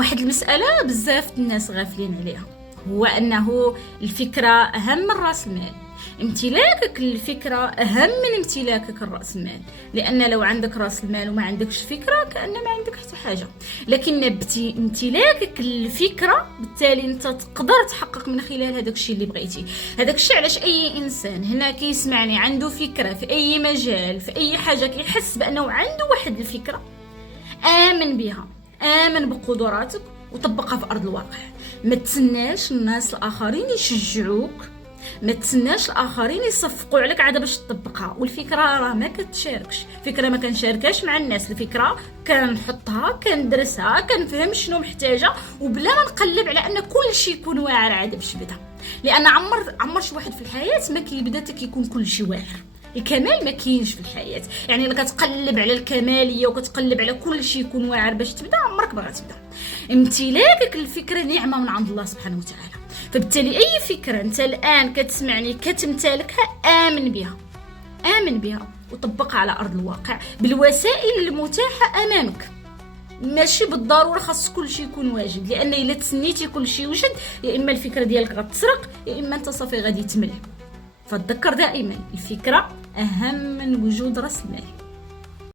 واحد المسألة بزاف الناس غافلين عليها، هو أنه الفكرة أهم من رأس المال. امتلاكك للفكرة أهم من امتلاكك لرأس المال، لأن لو عندك رأس المال وما عندكش فكرة كأن ما عندك حتى حاجة. لكن امتلاكك للفكرة بالتالي أنت تقدر تحقق من خلال هذاك الشيء اللي بغيتي. هذاك الشيء علاش أي إنسان هنا كيسمعني عنده فكرة في أي مجال في أي حاجة كيحس بأنه عنده واحد الفكرة، آمن بها، آمن بقدراتك وطبقها في أرض الواقع. ما تسناش الناس الآخرين يشجعوك، ما تسناش الآخرين يصفقوا عليك عاد باش تطبقها. والفكرة راه ما كتشاركش، فكرة ما كنشاركاش مع الناس، الفكرة كنحطها كندرسها كنفهم شنو محتاجة، وبلا ما نقلب على أن كل شيء يكون واعر عاد باش يبدا. لأن عمر شي واحد في الحياة ما كيبدا كيكون كل شيء واعر. الكمال ما كاينش في الحياه، يعني الا كتقلب على الكماليه وكتقلب على كل شيء يكون واعر باش تبدا عمرك ما غتبدا. امتلاكك للفكره نعمه من عند الله سبحانه وتعالى، فبالتالي اي فكره انت الان كتسمعني كتمتلكها امن بها، امن بها وطبقها على ارض الواقع بالوسائل المتاحه امامك. ماشي بالضروره خاص كل شيء يكون واجد، لان الا تسنيتي كل شيء وجد يا اما الفكره ديالك غتسرق يا اما انت صافي غادي تمل. فتذكر دائما الفكرة أهم من وجود رأس المال.